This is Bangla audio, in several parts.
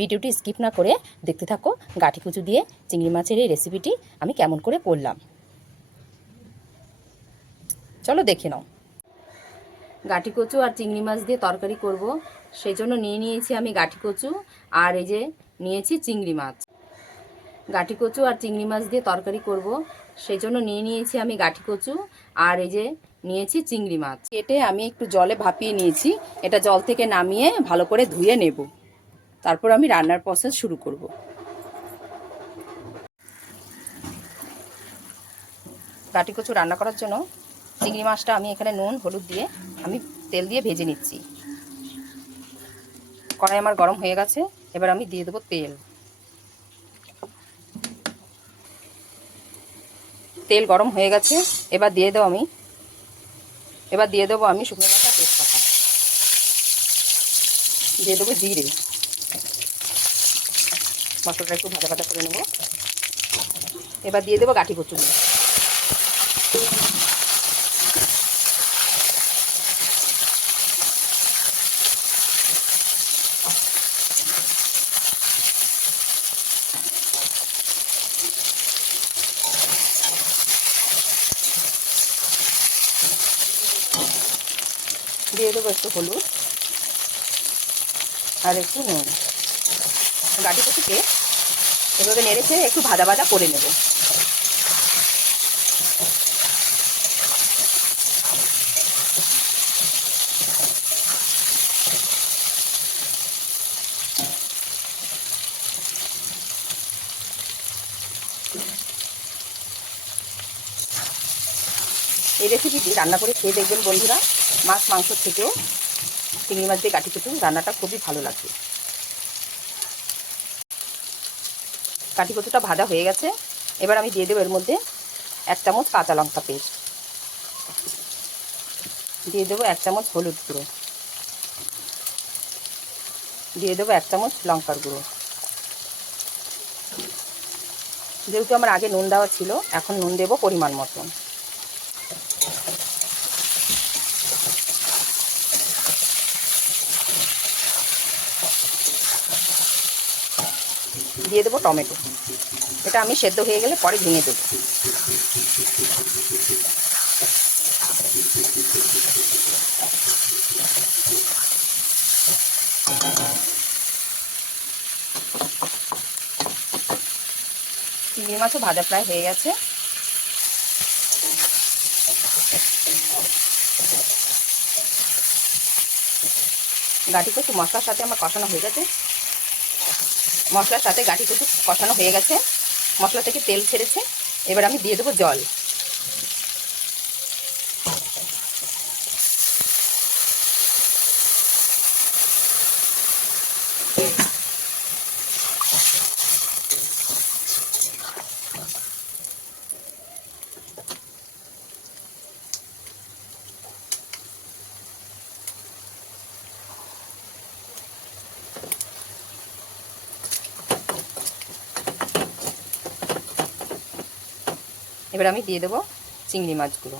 ভিডিওটি স্কিপ না করে দেখতে থাকো। গাঁঠি কচু দিয়ে চিংড়ি মাছের এই রেসিপিটি আমি কেমন করে করলাম, চলো দেখে নাও। গাঁঠি কচু আর চিংড়ি মাছ দিয়ে তরকারি করব, সেই জন্য নিয়েছি আমি গাঁঠি কচু আর এই যে নিয়েছি চিংড়ি মাছ। গাঁঠি কচু আর চিংড়ি মাছ দিয়ে তরকারি করব, সেই জন্য নিয়েছি আমি গাঁঠি কচু আর এই যে নিয়েছি চিংড়ি মাছ। কেটে আমি একটু জলে ভাপিয়ে নিয়েছি, এটা জল থেকে নামিয়ে ভালো করে ধুয়ে নেব, তারপর আমি রান্নার প্রসেস শুরু করব। গাঁঠি কচু রান্না করার জন্য চিংড়ি মাছটা আমি এখানে নুন হলুদ দিয়ে আমি তেল দিয়ে ভেজে নিচ্ছি। কড়াই আমার গরম হয়ে গেছে, এবার আমি দিয়ে দেবো তেল। তেল গরম হয়ে গেছে, এবার দিয়ে দেবো আমি শুকনো লঙ্কা তেজপাতা, দিয়ে দেবো জিরে। মশলাটা একটু ভাজা ভাজা করে নেব। এবার দিয়ে দেবো গাঁঠি কচু, দিয়ে দেবো একটু হলুদ আর একটু নুন। গাঁঠি কচুকে এভাবে নেড়েছে একটু ভাজা ভাজা করে নেব। এই রেসিপিটি রান্না করে খেয়ে দেখবেন বন্ধুরা, মাছ মাংস থেকেও চিংড়ি মাছ দিয়ে গাঁঠি কচু রান্নাটা খুবই ভালো লাগে। গাঁঠি কচুটা ভাজা হয়ে গেছে, এবার আমি দিয়ে দেবো এর মধ্যে 1 চামচ কাঁচা লঙ্কা পেস্ট, দিয়ে দেবো 1 চামচ হলুদ গুঁড়ো, দিয়ে দেবো 1 চামচ লঙ্কার গুঁড়ো। যেহেতু আমার আগে নুন দেওয়া ছিল, এখন নুন দেবো পরিমাণ মতন। দিয়ে দেবো টমেটো, এটা আমি সেদ্ধ হয়ে গেলে পরে ভেঙে দেবো। চিংড়ি মাছও ভাজা প্রায় হয়ে গেছে। গাঁঠি কচু মশলার সাথে আমার কষানো হয়ে গেছে, মশলার সাথে গাঁঠি কচু কষানো হয়ে গেছে, মশলা থেকে তেল ছেড়েছে। এবার আমি দিয়ে দেবো জল। এবার আমি দিয়ে দেবো চিংড়ি মাছগুলো।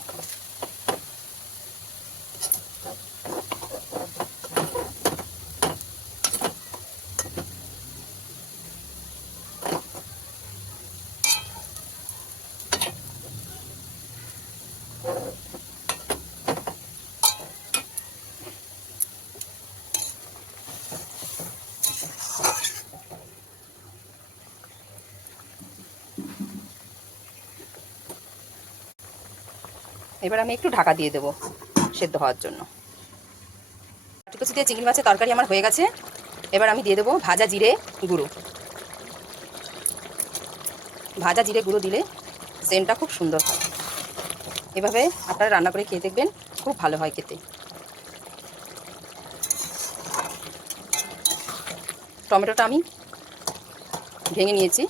এবার আমি একটু ঢাকা দিয়ে দেবো সেদ্ধ হওয়ার জন্য। গাঁঠি কচু দিয়ে চিংড়ি মাছের তরকারি আমার হয়ে গেছে, এবার আমি দিয়ে দেবো ভাজা জিরে গুঁড়ো। ভাজা জিরে গুঁড়ো দিলে সেন্টটা খুব সুন্দর হয়। এভাবে আপনারা রান্না করে খেয়ে দেখবেন, খুব ভালো হয় খেতে। টমেটোটা আমি ভেঙে নিয়েছি,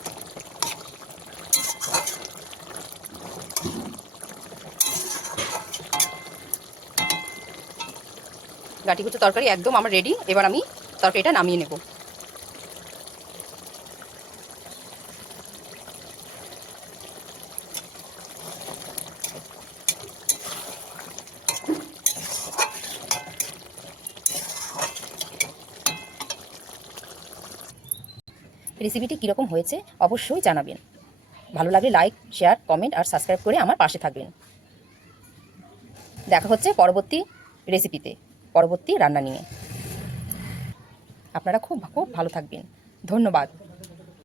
গাঁঠি কচু তরকারি একদম আমার রেডি। এবার আমি তরকারিটা নামিয়ে নেব। রেসিপিটি কীরকম হয়েছে অবশ্যই জানাবেন। ভালো লাগলে লাইক, শেয়ার, কমেন্ট আর সাবস্ক্রাইব করে আমার পাশে থাকবেন। দেখা হচ্ছে পরবর্তী রেসিপিতে, পরবর্তী রান্না নিয়ে। আপনারা খুব খুব ভালো থাকবেন। ধন্যবাদ।